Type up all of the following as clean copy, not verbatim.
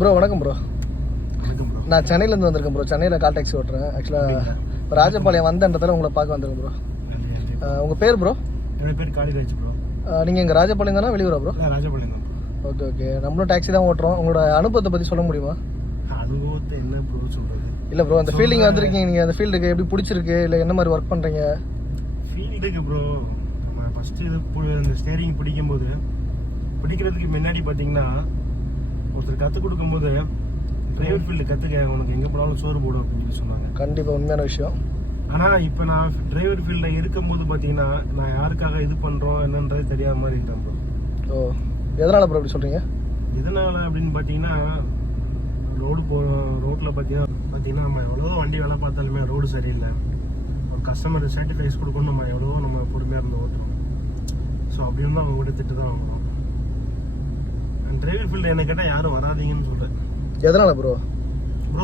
Bro வணக்கம் bro. வணக்கம் bro. நான் சென்னையிலேருந்து வந்திருக்கேன் ப்ரோ. சென்னையில் கால் டாக்ஸி ஓட்டுறேன். ஆக்சுவலாக ராஜபாளையம் வந்தன்றதால உங்களை பார்க்க வந்திருக்கேன் ப்ரோ. உங்கள் பேர் ப்ரோ? என்னோட பேர் காளிராஜ் ப்ரோ. நீங்கள் இங்கே ராஜபாளையம் தானே வெளியூரா ப்ரோ? ராஜபாளையம் தான். Okay okay. நம்மளும் டாக்ஸி தான் ஓட்டுறோம். உங்களோட அனுபவத்தை பற்றி சொல்ல முடியுமா? அனுபவத்தை என்ன ப்ரோ சொல்கிறது? இல்லை ப்ரோ, அந்த ஃபீல்டிங் வந்திருக்கீங்க, நீங்கள் அந்த ஃபீல்டுக்கு எப்படி பிடிச்சிருக்கு, இல்லை என்ன மாதிரி ஒர்க் பண்ணுறீங்க? ஃபீல்டுக்கு ப்ரோ நம்ம ஃபஸ்ட்டு இந்த ஸ்டேரிங் பிடிக்கிறதுக்கு முன்னாடி பார்த்தீங்கன்னா ஒருத்தர் கற்றுக் கொடுக்கும்போது டிரைவர் ஃபீல்டு கற்றுக்க உனக்கு எங்கே போனாலும் சோறு போடும் அப்படின்னு சொல்லி சொன்னாங்க. கண்டிப்பாக உண்மையான விஷயம். ஆனால் இப்போ நான் டிரைவர் ஃபீல்டில் இருக்கும்போது பார்த்தீங்கன்னா நான் யாருக்காக இது பண்ணுறோம் என்னன்றது தெரியாத மாதிரி இருக்கேன் ப்ரோ. ஓ, எதனால் ப்ரோ அப்படி சொல்கிறீங்க? எதனால் அப்படின்னு பார்த்தீங்கன்னா ரோட்டில் பார்த்தீங்கன்னா நம்ம எவ்வளோ வண்டி வேலை பார்த்தாலுமே ரோடு சரியில்லை. ஒரு கஸ்டமர் சாட்டிஸ்ஃபைஸ் கொடுக்கணும், நம்ம பொறுமையாக இருந்து ஓட்டுறோம். ஸோ அப்படி இருந்தால் அவங்க கூட திட்டு தான் வாங்குறோம். டிரைவர் ஃபீல்டு என்ன கேட்டால் யாரும் வராதிங்கன்னு சொல்கிறேன். எதனால் ப்ரோ?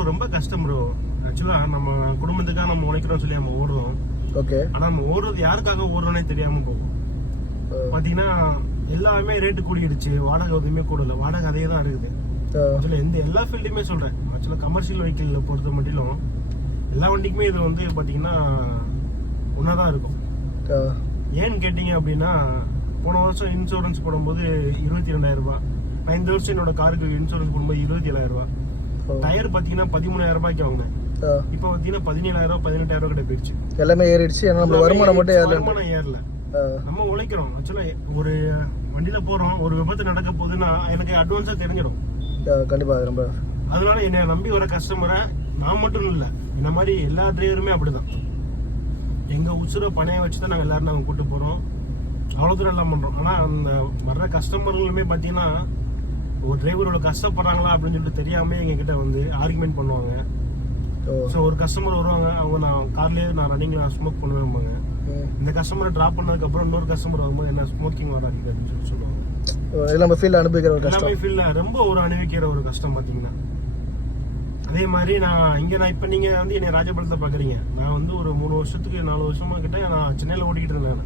ரொம்ப கஷ்டம் ப்ரோ. ஆக்சுவலாக நம்ம குடும்பத்துக்காக நம்ம உழைக்கிறோம் சொல்லி நம்ம ஓடுறோம். ஓகே. ஆனால் நம்ம ஓடுறது யாருக்காக ஓடுறோன்னே தெரியாமல் போகும். பார்த்தீங்கன்னா எல்லாமே ரேட்டு கூடிடுச்சு, வாடகை எதுவுமே கூடல, வாடகை அதே தான் இருக்குது. ஆக்சுவலாக எல்லா ஃபீல்டுமே சொல்கிறேன். ஆக்சுவலாக கமர்ஷியல் வெஹிக்கிள் பொறுத்த மட்டிலும் எல்லா வண்டிக்குமே இது வந்து பார்த்தீங்கன்னா ஒன்றா தான் இருக்கும். ஏன்னு கேட்டிங்க அப்படின்னா போன வருஷம் இன்சூரன்ஸ் போடும்போது 22,000 ரூபாய், நான் இந்த வருஷம் என்னோட காருக்கு இன்சூரன்ஸ் போடும்போது 27,000 ரூபாய். டயர் பார்த்தீங்கன்னா 13,000 ரூபாய்க்கு வாங்கினேன். இப்போ பார்த்தீங்கன்னா 17,000 18,000 கிட்ட போயிடுச்சு. எல்லாமே ஏறிடுச்சு. நம்ம வருமானம் ஏறல. நம்ம உழைக்கிறோம். ஆக்சுவலாக ஒரு வண்டியில போறோம், ஒரு விபத்து நடக்க போகுதுன்னா எனக்கு அட்வான்ஸா தெரிஞ்சிடும். கண்டிப்பா. ரொம்ப அதனால என்னை நம்பி வர கஸ்டமரை நான் மட்டும் இல்லை, இந்த மாதிரி எல்லா டிரைவருமே அப்படிதான். எங்க உசுர பணைய வச்சுதான் நாங்கள் எல்லாரும் நாங்கள் கூட்டு போறோம். அவ்வளோ தூரம் எல்லாம் பண்றோம். ஆனா அந்த வர்ற கஸ்டமர்களுமே பார்த்தீங்கன்னா ஒரு டிரைவரோட கஷ்டப்படுறாங்களா அப்படின்னு சொல்லிட்டு தெரியாம எங்க கிட்ட வந்து ஆர்குமெண்ட் பண்ணுவாங்க. ஸோ ஒரு கஸ்டமர் வருவாங்க, அவங்க நான் கார்லயே ரன்னிங்ல ஸ்மோக் பண்ணுவேன். இந்த கஸ்டமரை டிராப் பண்ணதுக்கு அப்புறம் இன்னொரு கஸ்டமர் வரும்போது என்ன ஸ்மோக்கிங் வராது அப்படின்னு சொல்லி சொல்லுவாங்க. எல்லாமே ஃபீல்ட் அனுபவிக்கிற ஒரு கஷ்டம். எல்லாமே ஃபீல்ட்ல ரொம்ப ஒரு அனுபவிக்கிற ஒரு கஷ்டம் பார்த்தீங்கன்னா. அதே மாதிரி நான் இப்போ நீங்க வந்து என்னை ராஜபாளையத்தை பாக்குறீங்க. நான் வந்து ஒரு 3 வருஷத்துக்கு 4 வருஷமா கிட்ட நான் சென்னையில ஓடிக்கிட்டு இருந்தேன்.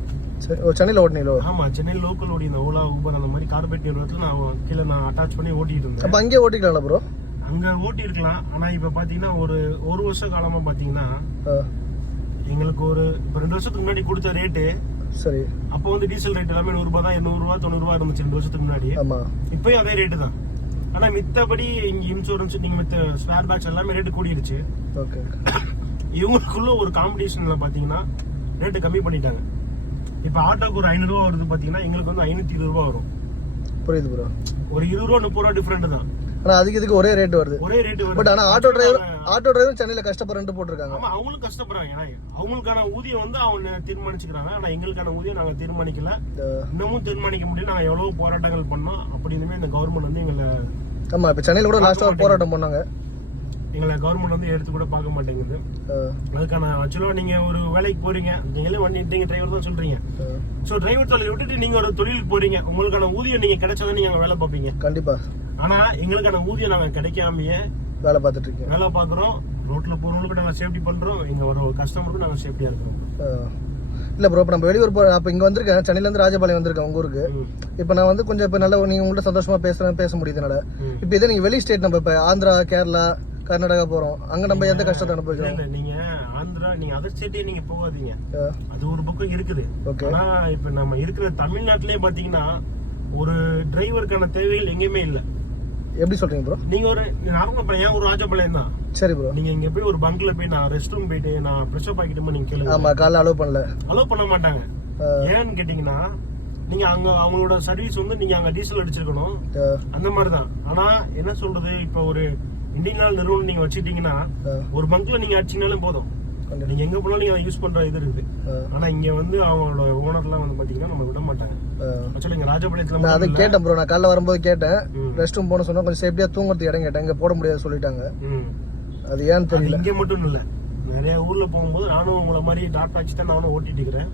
சென்னையில ஓட்டினீங்களோ? ஆமா, சென்னையில் லோக்கல் ஓடினேன். ஓலா, ஊபர் அந்த மாதிரி கார்பரேட் நிறுவனத்தில் நான் கீழே அட்டாச் பண்ணி ஓட்டிட்டு இருந்தேன். அப்போ அங்கே ஓட்டிக்கலாம்ல ப்ரோ? அங்கே ஓட்டி இருக்கலாம். ஆனால் இப்போ பார்த்தீங்கன்னா ஒரு வருஷ காலமாக பார்த்தீங்கன்னா எங்களுக்கு இப்போ 2 வருஷத்துக்கு முன்னாடி கொடுத்த ரேட்டு சரி. அப்போ வந்து டீசல் ரேட் எல்லாமே 100 ரூபா தான், 800 ரூபா 90 ரூபா இருந்துச்சு 2 வருஷத்துக்கு முன்னாடி. இப்பயும் அதே ரேட்டு தான். ஆனால் மித்தபடி இங்க இன்சூரன்ஸ் நீங்க மித்த ஸ்பேர் பேக்ஸ் எல்லாமே ரேட்டு கூடிடுச்சு. இவங்களுக்குள்ள ஒரு காம்படிஷன்ல பார்த்தீங்கன்னா ரேட்டு கம்மி பண்ணிட்டாங்க. இப்ப ஆட்டோக்கு ஒரு 500 ரூபா வருது பாத்தீங்கன்னா எங்களுக்கு வந்து 520 ரூபா வரும். புரியுது ப்ரோ. ஒரு 20 ரூபா 30 ரூபா டிஃபரெண்ட் தான். ஆனா இதுக்கு ஒரே ரேட் வருது. பட் ஆனா ஆட்டோ டிரைவர் சென்னையில கஷ்டப்படுறேன்னு போட்டுருக்காங்க. ஆமா, அவங்களும் கஷ்டப்படுறாங்க. ஏன்னா அவங்களுக்கான ஊதியம் வந்து அவங்க தீர்மானிச்சுக்கிறாங்க. ஆனா எங்களுக்கான ஊதியம் நாங்க தீர்மானிக்கல, இன்னமும் தீர்மானிக்க முடியும். நாங்க எவ்வளவு போராட்டங்கள் பண்ணோம். அப்படி இனிமே இந்த கவர்மெண்ட் வந்து எங்களை ஆமா இப்ப சென்னையில கூட லாஸ்டா போராட்டம் பண்ணாங்க. எங்களை கவர்மெண்ட் வந்து எடுத்து கூட பார்க்க மாட்டேங்குது. அதுக்கான ஆக்சுவலா நீங்க ஒரு வேலைக்கு போறீங்க, நீங்களே வண்டி டிரைவர் தான் சொல்றீங்க. சோ டிரைவர் தொழில் விட்டுட்டு நீங்க ஒரு தொழிலுக்கு போறீங்க, உங்களுக்கான ஊதியம் நீங்க கிடைச்சாதான் நீங்க வேலை பார்ப்பீங்க. கண்டிப்பா. ஆனா எங்களுக்கான ஊதியம் நாங்க கிடைக்காமயே வேலை பார்த்துட்டு இருக்கோம். வேலை பார்க்குறோம். ரோட்ல போறவங்களுக்கு நாங்க சேஃப்டி பண்றோம், எங்க ஒரு கஸ்டமருக்கும் நாங்க சேஃப்டியா இருக்கிறோம். இல்ல ப்ரோ, இப்ப நம்ம வெளியூர் போறோம். அப்ப இங்க வந்திருக்கேன், சென்னையில இருந்து ராஜபாளையம் வந்திருக்கேன் உங்க ஊருக்கு. இப்ப நான் வந்து கொஞ்சம் இப்ப நல்லா நீங்க உங்கள்ட்ட சந்தோஷமா பேச முடியுது என்னால. இப்ப இதே நீங்க வெளி ஸ்டேட், நம்ம இப்ப ஆந்திரா, கேரளா, கர்நாடகா போறோம், அங்க நம்ம எந்த கஷ்டத்தை அனுபவிக்கிறோம்? நீங்க ஆந்திரா, நீங்க அதர் ஸ்டேட்டே நீங்க போகாதீங்க, அது ஒரு பக்கம் இருக்குது. ஆனா இப்ப நம்ம இருக்கிற தமிழ்நாட்டிலே பாத்தீங்கன்னா ஒரு டிரைவருக்கான தேவைகள் எங்கேயுமே இல்ல. எப்படி சொல்றீங்க ப்ரோ? நீங்க ஒரு நார்மல் ஏன் ஒரு ராஜபாளையம் தான். சரி ப்ரோ. நீங்க இங்க போய் ஒரு பங்க்ல போய் நான் ரெஸ்ட் ரூம் போயிட்டு நான் ஃப்ரெஷ் அப் ஆகிட்டு நீங்க கேளுங்க. ஆமா, காலைல அலோவ் பண்ண மாட்டாங்க. ஏன்னு கேட்டீங்கன்னா நீங்க அங்க அவங்களோட சர்வீஸ் வந்து நீங்க அங்க டீசல் அடிச்சிருக்கணும், அந்த மாதிரிதான். ஆனா என்ன சொல்றது, இப்ப ஒரு இந்தியன் ஆயில் நிறுவனம் நீங்க வச்சுட்டீங்கன்னா ஒரு பங்க்ல நீங்க அடிச்சீங்கனாலும் போதும், நீங்க எங்க போனாலும் நீங்க யூஸ் பண்ற இது இருக்குது. ஆனா இங்க வந்து அவங்களோட ஓனர்லாம் வந்து பாத்தீங்கன்னா நம்ம விட மாட்டாங்க. ஆக்சுவலி இங்க ராஜபாளையத்துல நான் அதை கேட்டேன் ப்ரோ. நான் காலைல வரும்போது கேட்டேன், ரெஸ்ட் ரூம் போன சொன்னா கொஞ்சம் சேஃப்டியா தூங்குறதுக்கு இடம் கேட்டேன், இங்க போட முடியாது சொல்லிட்டாங்க. அது ஏன்னு தெரியல. இங்க மட்டும் இல்ல, நிறைய ஊர்ல போகும்போது நானும் உங்களை மாதிரி டாட் ஆச்சு தான் நானும் ஓட்டிட்டு இருக்கிறேன்.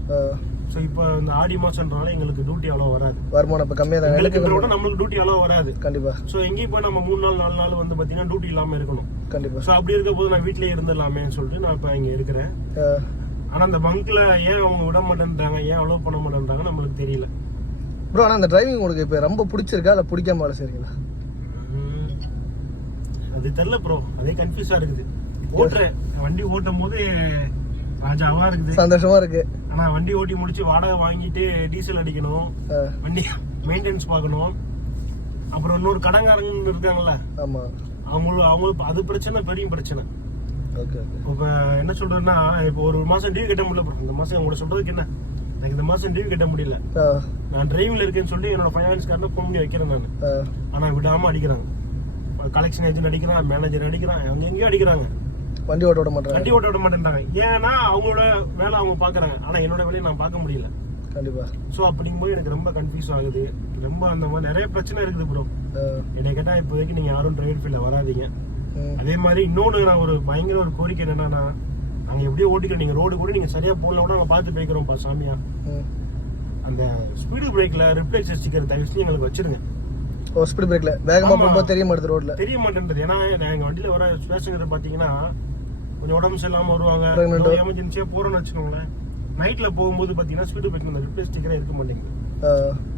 சோ இப்போ இந்த ஆடி மாசம்ன்றனால எங்களுக்கு டியூட்டி அவ்வளவு வராது, வருமானம் இப்ப கம்மியா தான் எங்களுக்கு விட நம்மளுக்கு டியூட்டி அவ்வளவு வராது. கண்டிப்பா. சோ எங்கேயும் போய் நம்ம 3 நாள் 4 நாள் வந்து பாத்தீங்கன்னா டியூட்டி இல்லாம இருக்கணும். கண்டிப்பா. சோ அப்படி இருக்க போது நான் வீட்லயே இருந்துடலாமே சொல்லிட்டு நான் இப்ப இங்க இருக்கிறேன். ஆனா அந்த பங்க்ல ஏன் அவங்க விட மாட்டேன்றாங்க, ஏன் அலோவ் பண்ண மாட்டேன்றாங்க நம்மளுக்கு தெரியல ப்ரோ. ஆனா அந்த டிரைவிங் உங்களுக்கு இப்ப ரொம்ப பிடிச்சிருக்கா இல்ல பிடிக்காம வேலை செய்றீங்களா? அது தெரியல ப்ரோ, அதே கன்ஃபியூஸா இருக்குது. ஓட்டுறேன், வண்டி ஓட்டும் போது ராஜாவா இருக்குது, சந்தோஷமா இருக்கு. ஆனா வண்டி ஓட்டி முடிச்சு வாடகை வாங்கிட்டு டீசல் அடிக்கணும், வண்டி மெயின்டெனன்ஸ் பார்க்கணும், அப்புறம் இன்னொரு கடங்காரங்க இருக்காங்கல்ல, ஆமா, அவங்களுக்கு அது பிரச்சனை, பெரிய பிரச்சனை. இப்ப என்ன சொல்றேன்னா, இப்போ ஒரு மாசம் டிவி கட்ட முடியல ப்ரோ. இந்த மாசம் உங்களை சொல்றதுக்கு என்ன, எனக்கு இந்த மாசம் டிவி கட்ட முடியல. நான் டிரைவிங்ல இருக்கேன்னு சொல்லி என்னோட ஃபைனான்ஸ் கார்டு ஃபோன் பண்ணி வைக்கிறேன் நான். ஆனா விடாம அடிக்கிறாங்க, கலெக்ஷன் ஏஜென்ட் அடிக்கிறான், மேனேஜர் அடிக்கிறான், அவங்க எங்கேயும் அடிக்கிறாங்க. வண்டி ஓட்ட விட மாட்டாங்க, வண்டி ஓட்ட விட மாட்டேன்றாங்க. ஏன்னா அவங்களோட வேலை அவங்க பாக்குறாங்க, ஆனா என்னோட வேலையை நான் பார்க்க முடியல. கண்டிப்பா. சோ அப்படிங்கும்போது எனக்கு ரொம்ப கன்ஃபியூஸ் ஆகுது, ரொம்ப அந்த மாதிரி நிறைய பிரச்சனை இருக்குது ப்ரோ. என்னை கேட்டா இப்போதைக்கு நீங்க யாரும் டிரைவர் ஃபீல்ட்ல வராதீங்க. அதே மாதிரி இன்னொன்னு நான் ஒரு பயங்கர ஒரு கோரிக்கை என்னன்னா, நாங்க எப்படியோ ஓட்டிக்கிறோம், நீங்க ரோடு கூட நீங்க சரியா போடல கூட நாங்க பார்த்து போய்க்கிறோம்ப்பா சாமியா. அந்த ஸ்பீடு பிரேக்ல ரிப்ளேஸ் ஸ்டிக்கர் தயவுசெய்து எங்களுக்கு வச்சிருங்க. ஸ்பீடு பிரேக்ல வேகமா போகும்போது தெரிய மாட்டேது, ரோட்ல தெரிய மாட்டேன்றது. ஏன்னா எங்க வண்டியில வர பேசஞ்சர் பாத்தீங்கன்னா கொஞ்சம் உடம்பு சரியில்லாம வருவாங்க, எமர்ஜென்சியா போறோம்னு வச்சுக்கோங்களேன். நைட்ல போகும்போது பாத்தீங்கன்னா ஸ்பீடு பிரேக் ரிப்ளேஸ் ஸ்டிக்கரே இருக்க மாட்டேங்குது.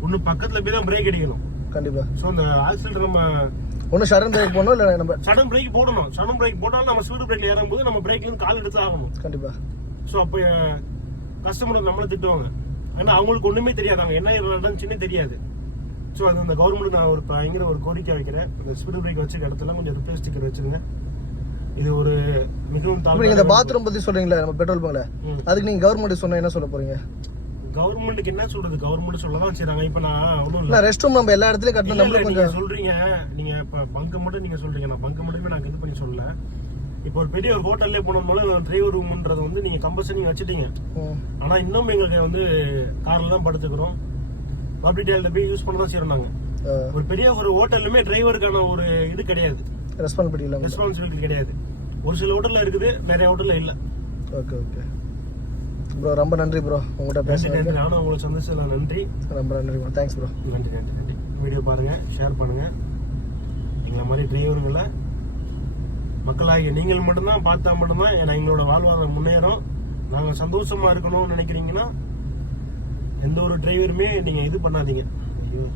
ஒண்ணு பக்கத்துல போய் தான் பிரேக் அடிக்கணும். கண்டிப்பா. சோ அந்த ஆக்சிடென்ட் நம்ம ஒண்ணு சடன் பிரேக் போடணும், இல்ல நம்ம சடன் பிரேக் போடணும். சடன் பிரேக் போட்டாலும் நம்ம ஸ்பீடு பிரேக்ல ஏறும்போது நம்ம பிரேக்ல இருந்து கால் எடுத்து ஆகணும். கண்டிப்பா. சோ அப்ப கஸ்டமர் நம்மள திட்டுவாங்க, ஏன்னா அவங்களுக்கு ஒண்ணுமே தெரியாதாங்க, என்ன நடந்துச்சுன்னே தெரியாது. சோ அது அந்த கவர்மெண்ட் நான் ஒரு பயங்கர ஒரு கோரிக்கை வைக்கிறேன், அந்த ஸ்பீடு பிரேக் வச்சிருக்க இடத்துல கொஞ்சம் ரிப்ளேஸ் ஸ்டிக்கர் வச்சிருங்க. இது ஒரு மிகவும் நீங்க இந்த பாத்ரூம் பத்தி சொல்றீங்களா, நம்ம பெட்ரோல் பங்க்ல, அதுக்கு நீங்க கவர்மெண்ட் சொன்னா என்ன சொல்ல போறீங்க? கவர்மெண்ட்டுக்கு என்ன சொல்றது, கவர்மெண்ட் சொல்லதான் செய்றாங்க. இப்ப நான் ஒண்ணும் இல்ல, ரெஸ்ட் ரூம் நம்ம எல்லா இடத்துலயும் கட்டணும். நம்ம கொஞ்சம் சொல்றீங்க, நீங்க இப்ப பங்க் மட்டும் நீங்க சொல்றீங்க, நான் பங்க் மட்டுமே நான் இது பண்ணி சொல்லல. இப்போ ஒரு பெரிய ஒரு ஹோட்டல்லே போனோம்னாலும் டிரைவர் ரூம்ன்றது வந்து நீங்க கம்பல்சரி நீங்க வச்சுட்டீங்க. ஆனா இன்னும் எங்களுக்கு வந்து கார்ல தான் படுத்துக்கிறோம், பப்ளிக் டாய்லெட்ல போய் யூஸ் பண்ண தான் செய்யறாங்க. ஒரு பெரிய ஒரு ஹோட்டல்லுமே டிரைவருக்கான ஒரு இது கிடையாது, ரெஸ்பான்சிபிலிட்டி கிடையாது. ஒரு சில ஹோட்டல்ல இருக்குது, நிறைய ஹோட்டல்ல இல்ல. ஓகே ஓகே ப்ரோ, ரொம்ப நன்றி ப்ரோ, உங்கள்கிட்ட பேசுறதுக்கு. நானும் உங்களை சந்திச்சதுல நன்றி, ரொம்ப நன்றி ப்ரோ. Thanks bro. நன்றி நன்றி நன்றி. வீடியோ பாருங்க, ஷேர் பண்ணுங்க. எங்களை மாதிரி டிரைவருங்களை மக்களாகிய நீங்கள் மட்டும்தான் பார்த்தா மட்டும்தான் எங்களோட வாழ்வாதாரம் முன்னேறும். நாங்கள் சந்தோஷமா இருக்கணும்னு நினைக்கிறீங்கன்னா எந்த ஒரு டிரைவருமே நீங்க இது பண்ணாதீங்க. ஐயோ